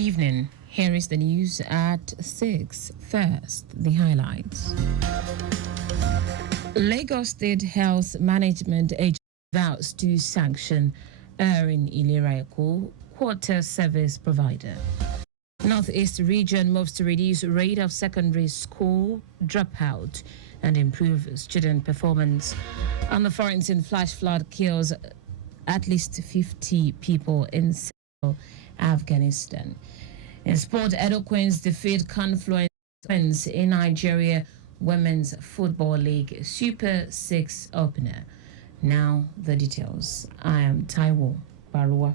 Evening. Here is the news at 6. First, the highlights. Lagos State Health Management Agency vows to sanction Erin Iliraiko, quarter service provider. Northeast region moves to reduce rate of secondary school dropout and improve student performance. And the foreign flash flood kills at least 50 people in Central Afghanistan. In sport, Edo Queens defeat Confluence in Nigeria Women's Football League Super 6 opener. Now the details. I am Taiwo Baruwa.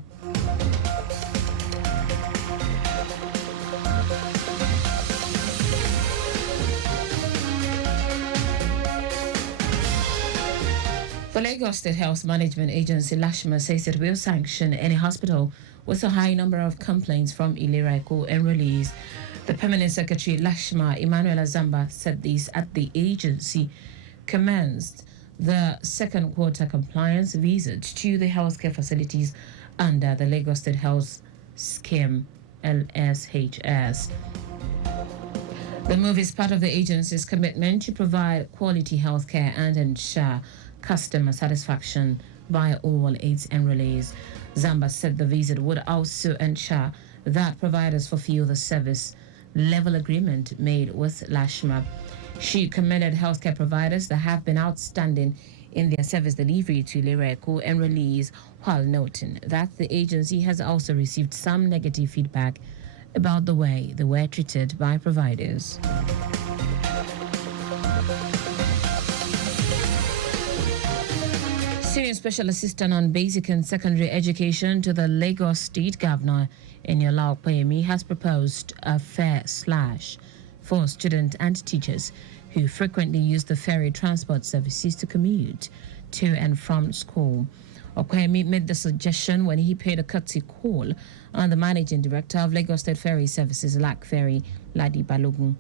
The Lagos State Health Management Agency, LASHMA, says it will sanction any hospital with a high number of complaints from Iliraiko enrollees. The Permanent Secretary, LASHMA, Emmanuel Azamba, said this at the agency commenced the second quarter compliance visit to the healthcare facilities under the Lagos State Health Scheme, LSHS. The move is part of the agency's commitment to provide quality healthcare and ensure customer satisfaction by all its enrollees. Zamba said the visit would also ensure that providers fulfill the service level agreement made with LASHMA. She commended healthcare providers that have been outstanding in their service delivery to Iliraiko enrollees, while noting that the agency has also received some negative feedback about the way they were treated by providers. Senior Special Assistant on Basic and Secondary Education to the Lagos State Governor, Eniola Opeyemi, has proposed a fare slash for students and teachers who frequently use the ferry transport services to commute to and from school. Opeyemi made the suggestion when he paid a courtesy call on the Managing Director of Lagos State Ferry Services, LAC Ferry, Ladi Balogun.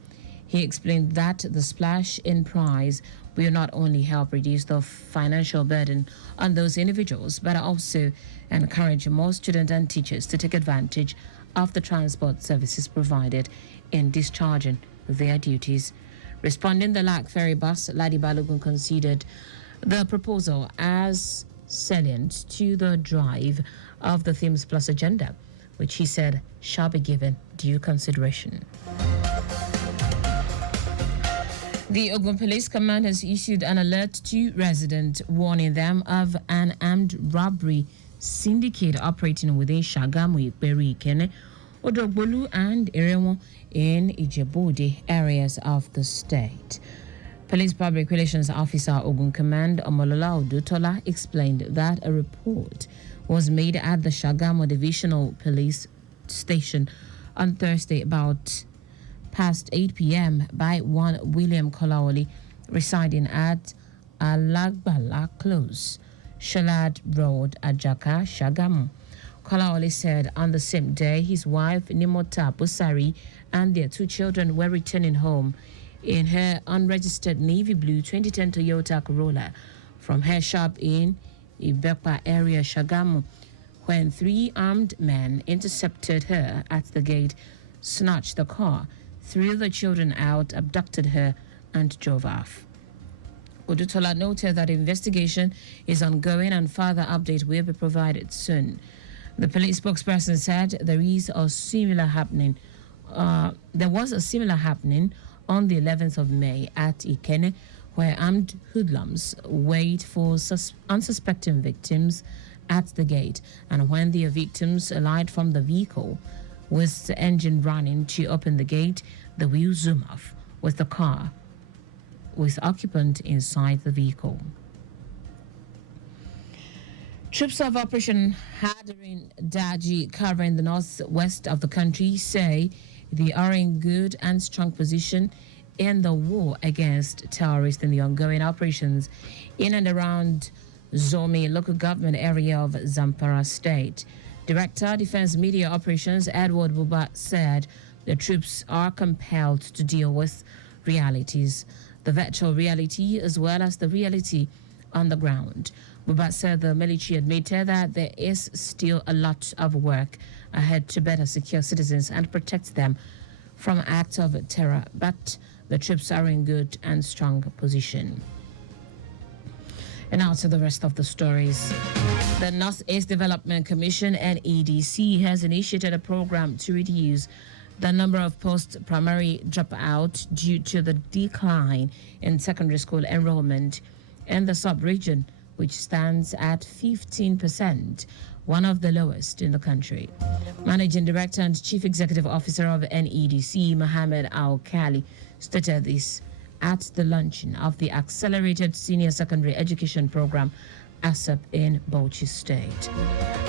He explained that the splash in price will not only help reduce the financial burden on those individuals, but also encourage more students and teachers to take advantage of the transport services provided in discharging their duties. Responding, the LAC ferry bus, Ladi Balogun considered the proposal as salient to the drive of the Themes Plus agenda, which he said shall be given due consideration. The Ogun Police Command has issued an alert to residents warning them of an armed robbery syndicate operating within Shagamu, Ikperi, Ikene, Odogbolu, and Erewo in Ijebu areas of the state. Police Public Relations Officer Ogun Command Omolola Odutola explained that a report was made at the Shagamu Divisional Police Station on Thursday about past 8 p.m. by one William Kolawoli residing at Alagbala Close, Shalad Road, Ajaka, Shagamu. Kolawoli said on the same day his wife Nimota Busari and their two children were returning home in her unregistered navy blue 2010 Toyota Corolla from her shop in Ibepa area, Shagamu, when three armed men intercepted her at the gate, snatched the car, threw the children out, abducted her, and drove off. Odutola noted that investigation is ongoing and further update will be provided soon. The police spokesperson said there was a similar happening on the 11th of May at Ikene, where armed hoodlums wait for unsuspecting victims at the gate, and when the victims alight from the vehicle, with the engine running to open the gate, the wheel zoom off with the car with occupant inside the vehicle. Troops of Operation Hadarin Daji covering the northwest of the country say they are in good and strong position in the war against terrorists in the ongoing operations in and around Zomi local government area of Zamfara State. Director Defense Media Operations Edward Buba said the troops are compelled to deal with realities, the virtual reality as well as the reality on the ground, Buba said the military admitted that there is still a lot of work ahead to better secure citizens and protect them from acts of terror, but the troops are in good and strong position. And now to the rest of the stories. The Northeast Development Commission, NEDC, has initiated a program to reduce the number of post-primary dropout due to the decline in secondary school enrollment in the sub-region, which stands at 15%, one of the lowest in the country. Managing Director and Chief Executive Officer of NEDC, Mohammed Al-Khali, stated this at the launching of the Accelerated Senior Secondary Education Program, ASAP, in Bauchi State.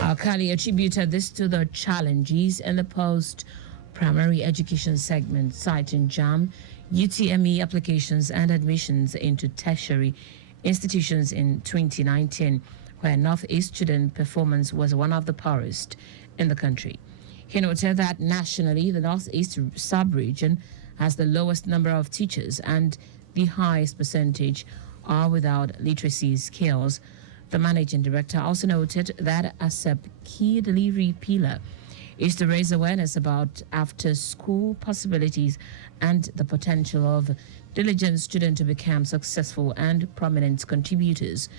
Al-Khali attributed this to the challenges in the post-primary education segment, citing JAM, UTME applications and admissions into tertiary institutions in 2019, where Northeast student performance was one of the poorest in the country. He noted that nationally, the Northeast sub-region has the lowest number of teachers and the highest percentage are without literacy skills. The managing director also noted that ASAP key delivery pillar is to raise awareness about after-school possibilities and the potential of diligent students to become successful and prominent contributors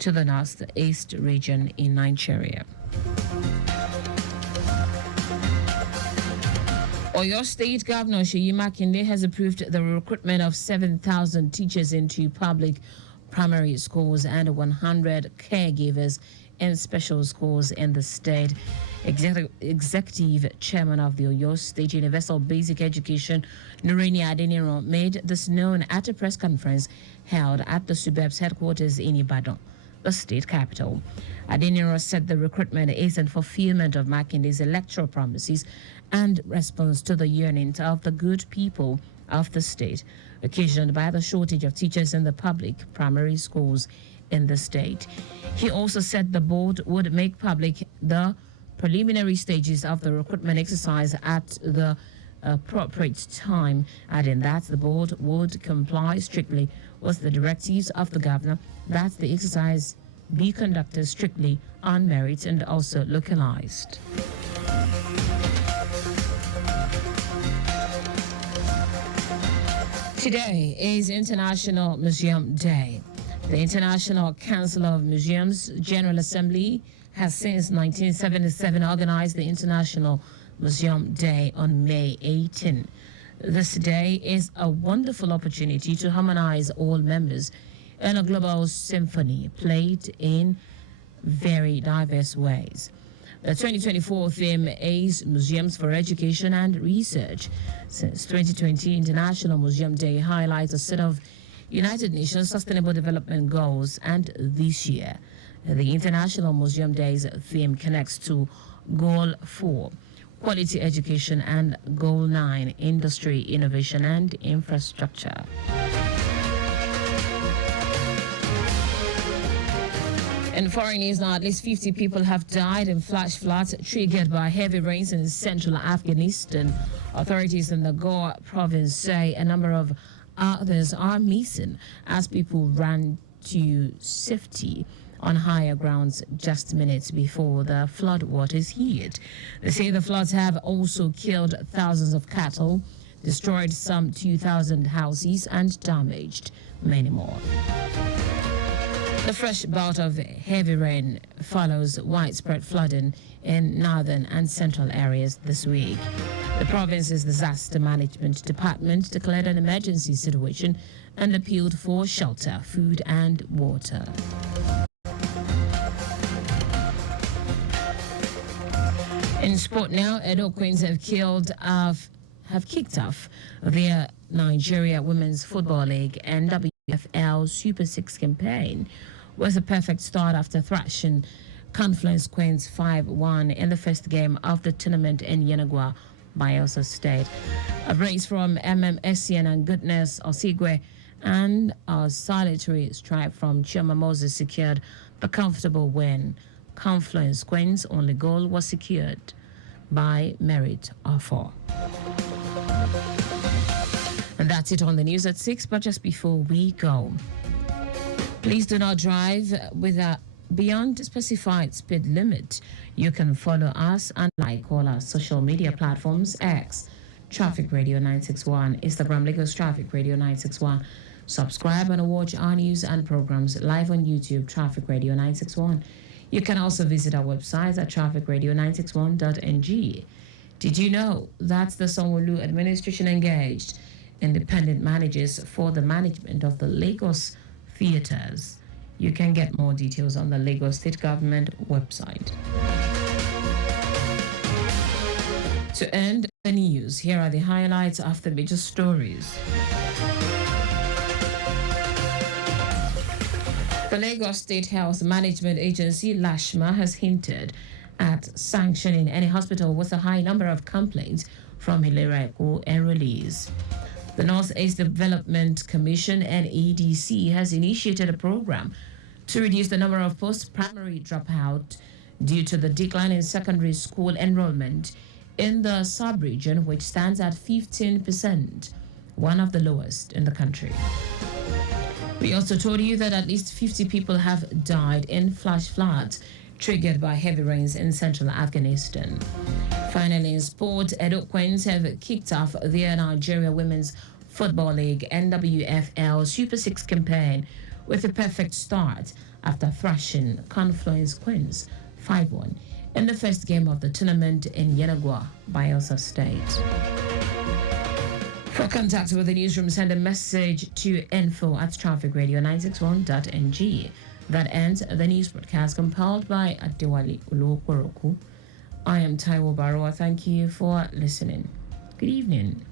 to the Northeast region in Nigeria. Oyo State Governor Seyi Makinde has approved the recruitment of 7,000 teachers into public primary schools and 100 caregivers in special schools in the state. Executive Chairman of the Oyo State Universal Basic Education, Nurini Adeniro, made this known at a press conference held at the SUBEB's headquarters in Ibadan, the state capital. Adeniro said the recruitment is in fulfillment of Makinde's electoral promises and response to the yearnings of the good people of the state, occasioned by the shortage of teachers in the public primary schools in the state. He also said the board would make public the preliminary stages of the recruitment exercise at the appropriate time, adding that the board would comply strictly with the directives of the governor that the exercise be conducted strictly on merit and also localized. Today is International Museum Day. The International Council of Museums General Assembly has since 1977 organized the International Museum Day on May 18. This day is a wonderful opportunity to harmonize all members in a global symphony played in very diverse ways. The 2024 theme is Museums for Education and Research. Since 2020, International Museum Day highlights a set of United Nations Sustainable Development Goals, and this year, the International Museum Day's theme connects to Goal 4, Quality Education, and Goal 9, Industry, Innovation, and Infrastructure. In foreign news now, at least 50 people have died in flash floods triggered by heavy rains in central Afghanistan. Authorities in the Goa province say a number of others are missing as people ran to safety on higher grounds just minutes before the flood waters hit. They say the floods have also killed thousands of cattle, destroyed some 2,000 houses, and damaged many more. The fresh bout of heavy rain follows widespread flooding in northern and central areas this week. The province's Disaster Management Department declared an emergency situation and appealed for shelter, food, and water. In sport now, Edo Queens have kicked off their Nigeria Women's Football League NWFL Super 6 campaign with a perfect start after thrashing Confluence Queens 5-1 in the first game of the tournament in Yenagoa, Bayelsa State. A brace from MMSCN and Goodness Osigwe and a solitary strike from Chioma Moses secured the comfortable win. Confluence Queens' only goal was secured by Merit Afo. And that's it on the news at 6, but just before we go, please do not drive beyond specified speed limit. You can follow us and like all our social media platforms: X, Traffic Radio 961, Instagram, Lagos Traffic Radio 961. Subscribe and watch our news and programs live on YouTube, Traffic Radio 961. You can also visit our website at trafficradio961.ng. Did you know that the Sanwo-Olu administration engaged independent managers for the management of the Lagos theatres? You can get more details on the Lagos State Government website. To end the news, here are the highlights of the major stories. The Lagos State Health Management Agency, LASHMA, has hinted at sanctioning any hospital with a high number of complaints from Ilera-Eko and release. The Northeast Development Commission, NEDC, has initiated a program to reduce the number of post-primary dropout due to the decline in secondary school enrollment in the sub-region, which stands at 15%, one of the lowest in the country. We also told you that at least 50 people have died in flash floods triggered by heavy rains in central Afghanistan. Finally, in sport, Edo Queens have kicked off their Nigeria Women's Football League NWFL Super 6 campaign with a perfect start after thrashing Confluence Queens 5-1 in the first game of the tournament in Yenagoa, Bayelsa State. For contact with the newsroom, send a message to info@trafficradio961.ng. That ends the news broadcast compiled by Adewale Oluokoroku. I am Taiwo Baruwa. Thank you for listening. Good evening.